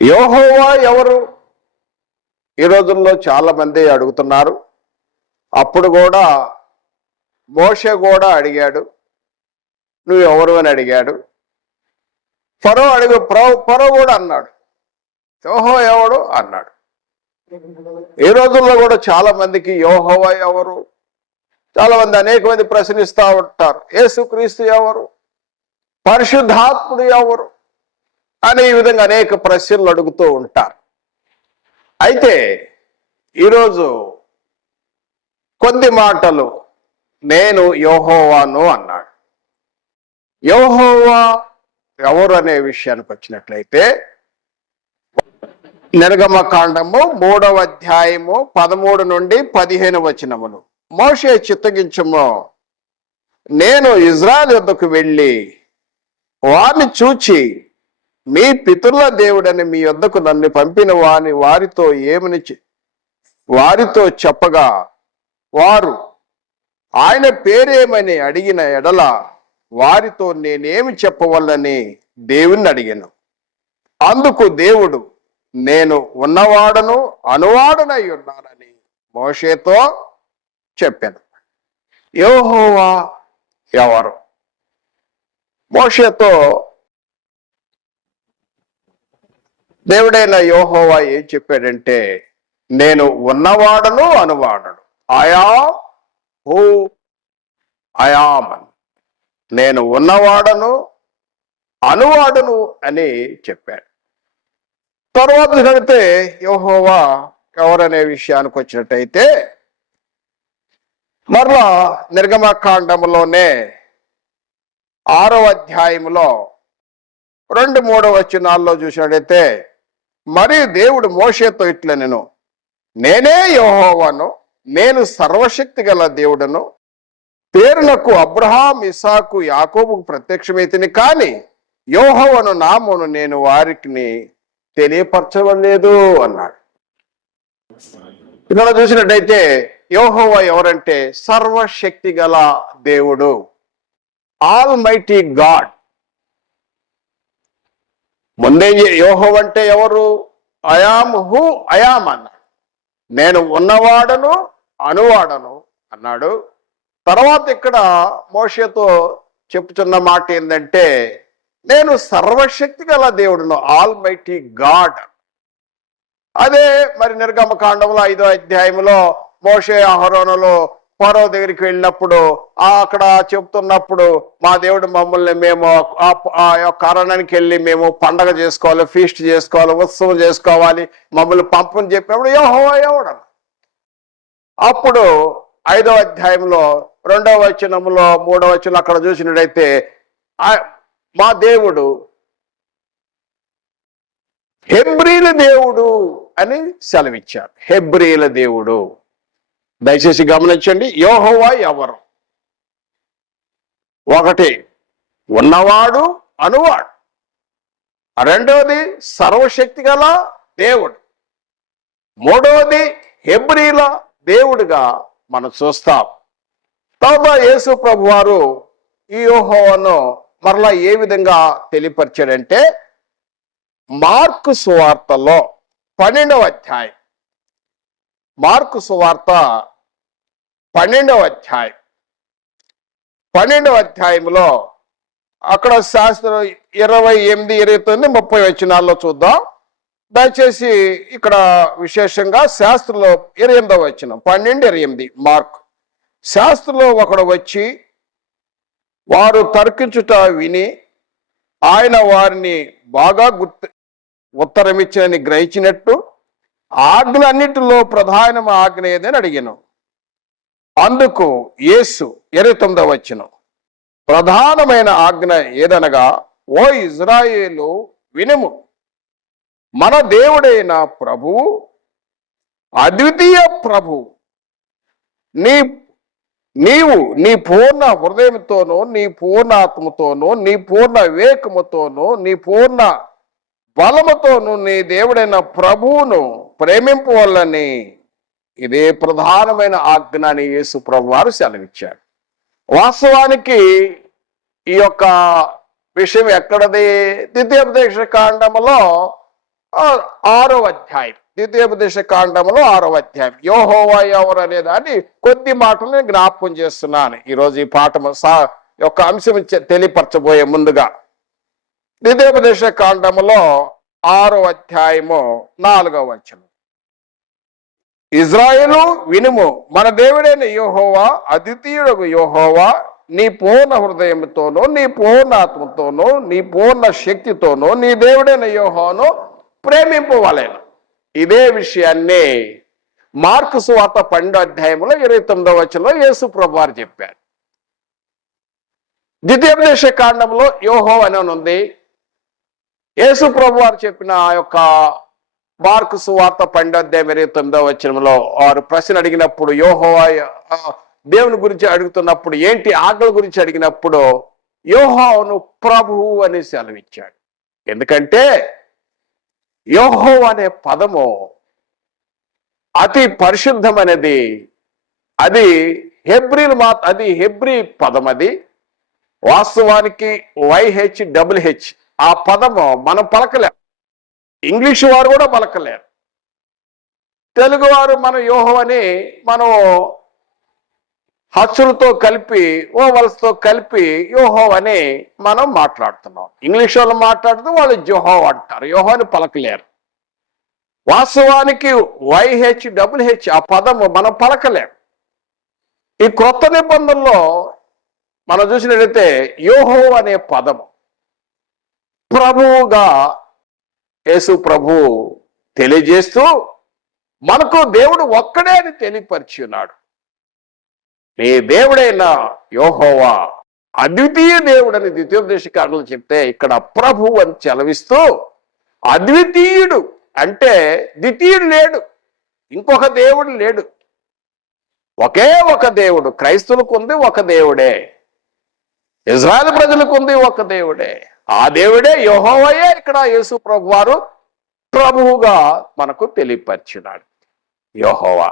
యెహోవా ఎవరు? ఈ రోజుల్లో చాలా మంది అడుగుతున్నారు. అప్పుడు కూడా మోషే కూడా అడిగాడు, నువ్వు ఎవరు అని అడిగాడు. ఫరో కూడా అన్నాడు, యెహోవా ఎవడు అన్నాడు. ఈ రోజుల్లో కూడా చాలా మందికి యెహోవా ఎవరు, చాలా మంది అనేక మంది ప్రశ్నిస్తూ ఉంటారు. యేసుక్రీస్తు ఎవరు, పరిశుద్ధాత్ముడు ఎవరు అని ఈ విధంగా అనేక ప్రశ్నలు అడుగుతూ ఉంటారు. అయితే ఈరోజు కొద్ది మాటలు నేను యెహోవాను అన్నాడు. యెహోవా ఎవరు అనే విషయానికి వచ్చినట్లయితే నిర్గమకాండము 3వ అధ్యాయము 13 నుండి 15 వచనములు. మోషే చిత్తగించము, నేను ఇజ్రాయెల్ యొద్దకు వెళ్ళి వారిని చూచి మీ పితరుల దేవుడని మీ యొద్దకు నన్ను పంపిన వారితో చెప్పగా వారు ఆయన పేరేమని అడిగిన ఎడల వారితో నేనేమి చెప్పవల్లని దేవుణ్ణి అడిగాను. అందుకు దేవుడు, నేను ఉన్నవాడను అనువాడనై ఉన్నానని మోషేతో చెప్పాను. యెహోవా ఎవరు? మోషేతో దేవుడైన యెహోవా ఏం చెప్పాడంటే, నేను ఉన్నవాడను అనువాడను, ఐయామ్ హూ ఐయామ్ అని, నేను ఉన్నవాడను అనువాడను అని చెప్పాడు. తర్వాత చదివితే యెహోవా ఎవరనే విషయానికి వచ్చినట్టయితే మరలా నిర్గమకాండములోనే 6వ అధ్యాయంలో 2-3 వచనాల్లో చూసినట్టయితే, మరి దేవుడు మోషేతో ఇట్లా, నేనే యెహోవాను, నేను సర్వశక్తి గల దేవుడను, పేరునకు అబ్రహాం ఇసాకు యాకోబుకు ప్రత్యక్షమైతిని, కానీ యెహోవాను నామమును నేను వారికి తెలియపరచవలేదు అన్నాడు. ఇక్కడ చూసినట్టయితే యెహోవా ఎవరంటే సర్వశక్తి గల దేవుడు, ఆల్ మైటీ గాడ్. ముందే యెహోవా అంటే ఎవరు? ఐయామ్ హూ ఐయామ్ అన్నాడు, నేను ఉన్నవాడను అనువాడను అన్నాడు. తర్వాత ఇక్కడ మోషేతో చెప్పుచున్న మాట ఏంటంటే, నేను సర్వశక్తి గల దేవుడును, ఆల్ మైటీ గాడ్. అదే మరి నిర్గమకాండంలో 5వ అధ్యాయంలో మోషే అహరోనులు ఫరో దగ్గరికి వెళ్ళినప్పుడు అక్కడ చెప్తున్నప్పుడు, మా దేవుడు మమ్మల్ని, మేము ఆ యొక్క కారణానికి వెళ్ళి మేము పండగ చేసుకోవాలి, ఫీస్ట్ చేసుకోవాలి, ఉత్సవం చేసుకోవాలి, మమ్మల్ని పంపని చెప్పినప్పుడు యెహోవా ఎవడు? అప్పుడు 5వ అధ్యాయంలో 2వ వచనంలో 3వ వచనం అక్కడ చూసినట్టయితే మా దేవుడు హెబ్రీల దేవుడు అని సెలవిచ్చారు. హెబ్రీల దేవుడు. దయచేసి గమనించండి, యెహోవా ఎవరు? ఒకటి ఉన్నవాడు అనువాడు, రెండవది సర్వశక్తి గల దేవుడు, మూడవది హెబ్రీల దేవుడుగా మనం చూస్తాం. తర్వాత యేసు ప్రభు వారు ఈ యెహోవాను మరలా ఏ విధంగా తెలియపరిచాడంటే, మార్కు సువార్తలో 12వ అధ్యాయం, మార్కు సువార్త 12వ అధ్యాయం, 12వ అధ్యాయంలో అక్కడ శాస్త్రం 28, 29, 30 వచనాల్లో చూద్దాం. దయచేసి ఇక్కడ విశేషంగా శాస్త్రంలో 28వ వచనం, 12, 28 మార్కు. శాస్త్రంలో ఒకడు వచ్చి వారు తర్కించుట విని ఆయన వారిని బాగా ఉత్తరమిచ్చని గ్రహించినట్టు, ఆజ్ఞలన్నిటిలో ప్రధాన ఆజ్ఞ ఏదని అడిగాను. అందుకు యేసు 29వ వచనం, ప్రధానమైన ఆజ్ఞ ఏదనగా, ఓ ఇజ్రాయేలు వినుము, మన దేవుడైన ప్రభువు అద్వితీయ ప్రభువు, నీవు నీ పూర్ణ హృదయంతోనూ, నీ పూర్ణ ఆత్మతోనూ, నీ పూర్ణ వివేకముతోనూ, నీ పూర్ణ బలముతోనూ నీ దేవుడైన ప్రభువును ప్రేమింపవల్లని, ఇదే ప్రధానమైన ఆజ్ఞ అని యేసు ప్రభు వారు సెలవిచ్చాడు. వాస్తవానికి ఈ యొక్క విషయం ఎక్కడది? ద్వితీయోపదేశ కాండములో 6వ అధ్యాయం, ద్వితీయోపదేశ కాండంలో 6వ అధ్యాయం. యెహోవా ఎవరు అనే దాన్ని కొద్ది మాటలు నేను జ్ఞాపకం చేస్తున్నాను ఈరోజు ఈ పాఠము యొక్క అంశం తెలియపరచబోయే ముందుగా. ద్వితీయోపదేశ కాండములో 6వ అధ్యాయము 4వ వచనం. ఇజ్రాయేలు వినుము, మన దేవుడైన యెహోవా అద్వితీయుడగు యెహోవా నీ పూర్ణ హృదయంతోనూ నీ పూర్ణ ఆత్మతోనూ నీ పూర్ణ శక్తితోనూ నీ దేవుడైన యెహోవాను ప్రేమింపవలెను. ఇదే విషయాన్ని మార్కు సువార్త 12వ అధ్యాయంలో 29వ వచనంలో యేసు ప్రభువు వారు చెప్పారు. ద్వితీయోపదేశ కాండంలో యెహోవా అని ఉంది. యేసు ప్రభు వారు చెప్పిన ఆ యొక్క మార్కు సువార్త 12వ అధ్యాయం 29వ వచనంలో వారు ప్రశ్న అడిగినప్పుడు, యెహోవా దేవుని గురించి అడుగుతున్నప్పుడు, ఏంటి ఆజ్ఞల గురించి అడిగినప్పుడు యెహోవాను ప్రభువు అని సెలవిచ్చాడు. ఎందుకంటే యెహోవా అనే పదము అతి పరిశుద్ధమైనది. అది హెబ్రీ పదం. అది వాస్తవానికి YHWH ఆ పదము మనం పలకలేం. ఇంగ్లీషు వారు కూడా పలకలేరు. తెలుగు వారు మనం యెహోవాని మనం హచ్చులతో కలిపి ఓవల్స్తో కలిపి యెహోవాని మనం మాట్లాడుతున్నాం. ఇంగ్లీష్ వాళ్ళు మాట్లాడుతూ వాళ్ళు జెహోవా అంటారు, యెహోవాని పలకలేరు. వాస్తవానికి YHWH ఆ పదము మనం పలకలేం. ఈ క్రొత్త నిబంధనలో మనం చూసినట్లయితే యెహోవా అనే పదము ప్రభువుగా యేసు ప్రభు తెలియజేస్తూ మనకు దేవుడు ఒక్కడే అని తెలియపరిచి ఉన్నాడు. నీ దేవుడైన యెహోవా అద్వితీయ దేవుడు అని ద్వితీయోపదేశ కాండంలో చెప్తే, ఇక్కడ ప్రభు అని చెలవిస్తూ అద్వితీయుడు అంటే ద్వితీయుడు లేడు, ఇంకొక దేవుడు లేడు, ఒకే ఒక దేవుడు. క్రైస్తవులకు ఉంది ఒక దేవుడే, ఇజ్రాయెల్ ప్రజలకు ఉంది ఒక దేవుడే. ఆ దేవుడే యెహోవాయే ఇక్కడ యేసు ప్రభు వారు ప్రభువుగా మనకు తెలియపరిచినాడు. యెహోవా